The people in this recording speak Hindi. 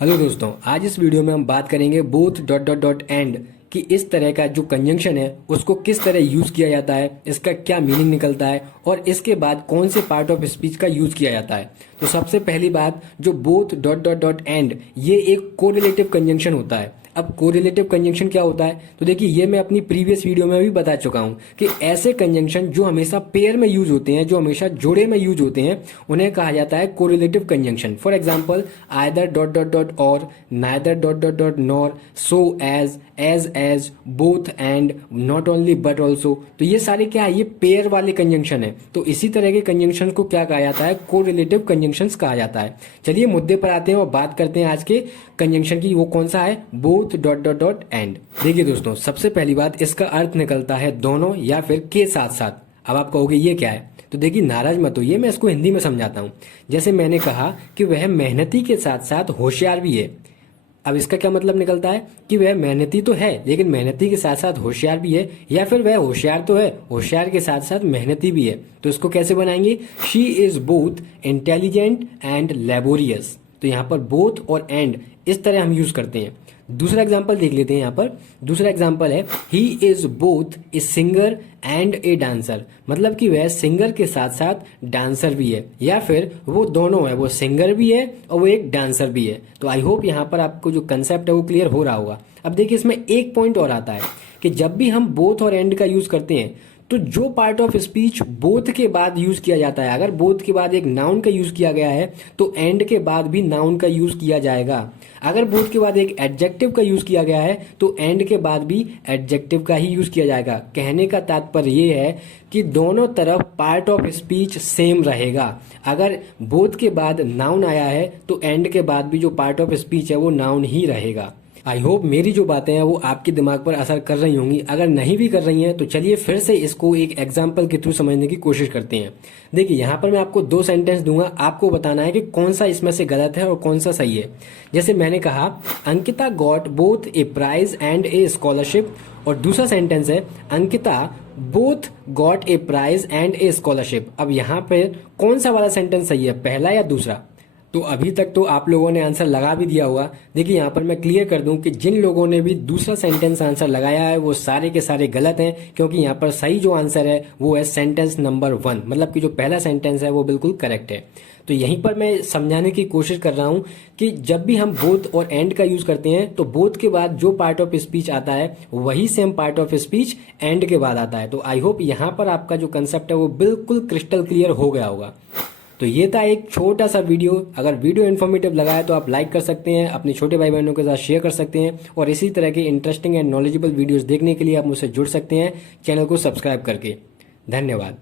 हेलो दोस्तों, आज इस वीडियो में हम बात करेंगे both dot dot dot and कि इस तरह का जो कंजंक्शन है उसको किस तरह यूज किया जाता है, इसका क्या मीनिंग निकलता है और इसके बाद कौन से पार्ट ऑफ स्पीच का यूज किया जाता है। तो सबसे पहली बात, जो both dot dot dot and ये एक कोरिलेटिव कंजंक्शन होता है। अब कोरिलेटिव कंजंक्शन क्या होता है, तो देखिए ये मैं अपनी प्रीवियस वीडियो में भी बता चुका हूं कि ऐसे कंजंक्शन जो हमेशा पेयर में यूज होते हैं, जो हमेशा जोड़े में यूज होते हैं, उन्हें कहा जाता है correlative conjunction. For example, either dot dot dot और, neither dot dot dot nor, so as both and, not only but also. तो ये सारे क्या है, ये पेयर वाले कंजंक्शन है। तो इसी तरह के कंजंक्शन को क्या कहा जाता है, कोरिलेटिव कंजंक्शन कहा जाता है। चलिए मुद्दे पर आते हैं और बात करते हैं आज के कंजंक्शन की। वो कौन सा है, both dot dot dot and. देखिए दोस्तों, सबसे पहली बात, इसका अर्थ निकलता है दोनों या फिर के साथ साथ। अब आप कहोगे ये क्या है, तो देखिए नाराज मत होइए, मैं इसको हिंदी में समझाता हूं। जैसे मैंने कहा कि वह मेहनती के साथ साथ होशियार भी है। अब इसका क्या मतलब निकलता है कि वह मेहनती तो है लेकिन मेहनती के साथ साथ होशियार भी है, या फिर वह होशियार तो है, होशियार के साथ साथ मेहनती भी है। तो इसको कैसे बनाएंगे, she is both intelligent and laborious. तो यहाँ पर बोथ और एंड इस तरह हम यूज करते हैं। दूसरा एग्जाम्पल देख लेते हैं। यहाँ पर दूसरा एग्जाम्पल है, he is both a singer and a dancer. मतलब कि वह सिंगर के साथ साथ डांसर भी है, या फिर वो दोनों है, वो सिंगर भी है और वो एक डांसर भी है। तो आई होप यहाँ पर आपको जो कंसेप्ट है वो क्लियर हो रहा होगा। अब देखिए इसमें एक पॉइंट और आता है कि जब भी हम बोथ और एंड का यूज करते हैं तो जो पार्ट ऑफ स्पीच बोथ के बाद यूज किया जाता है, अगर बोथ के बाद एक नाउन का यूज किया गया है तो एंड के बाद भी नाउन का यूज किया जाएगा। अगर बोथ के बाद एक एडजेक्टिव का यूज किया गया है तो एंड के बाद भी एडजेक्टिव का ही यूज किया जाएगा। कहने का तात्पर्य ये है कि दोनों तरफ पार्ट ऑफ स्पीच सेम रहेगा। अगर बोथ के बाद नाउन आया है तो एंड के बाद भी जो पार्ट ऑफ स्पीच है वो नाउन ही रहेगा। आई होप मेरी जो बातें हैं वो आपके दिमाग पर असर कर रही होंगी। अगर नहीं भी कर रही हैं तो चलिए फिर से इसको एक एग्जाम्पल के थ्रू समझने की कोशिश करते हैं। देखिए यहाँ पर मैं आपको दो सेंटेंस दूंगा, आपको बताना है कि कौन सा इसमें से गलत है और कौन सा सही है। जैसे मैंने कहा, Ankita got both a prize and a scholarship, और दूसरा सेंटेंस है, Ankita both got a prize and a scholarship. अब यहाँ पे कौन सा वाला सेंटेंस सही है, पहला या दूसरा? तो अभी तक तो आप लोगों ने आंसर लगा भी दिया होगा। देखिए यहाँ पर मैं क्लियर कर दूं कि जिन लोगों ने भी दूसरा सेंटेंस आंसर लगाया है वो सारे के सारे गलत हैं, क्योंकि यहाँ पर सही जो आंसर है वो है सेंटेंस नंबर 1, मतलब कि जो पहला सेंटेंस है वो बिल्कुल करेक्ट है। तो यहीं पर मैं समझाने की कोशिश कर रहा हूं कि जब भी हम बोथ और एंड का यूज करते हैं तो बोथ के बाद जो पार्ट ऑफ स्पीच आता है वही same part of speech and के बाद आता है। तो आई होप यहाँ पर आपका जो कंसेप्ट है वो बिल्कुल क्रिस्टल क्लियर हो गया होगा। तो ये था एक छोटा सा वीडियो। अगर वीडियो इन्फॉर्मेटिव लगा है तो आप लाइक कर सकते हैं, अपने छोटे भाई बहनों के साथ शेयर कर सकते हैं, और इसी तरह के इंटरेस्टिंग एंड नॉलेजेबल वीडियोस देखने के लिए आप मुझसे जुड़ सकते हैं चैनल को सब्सक्राइब करके। धन्यवाद।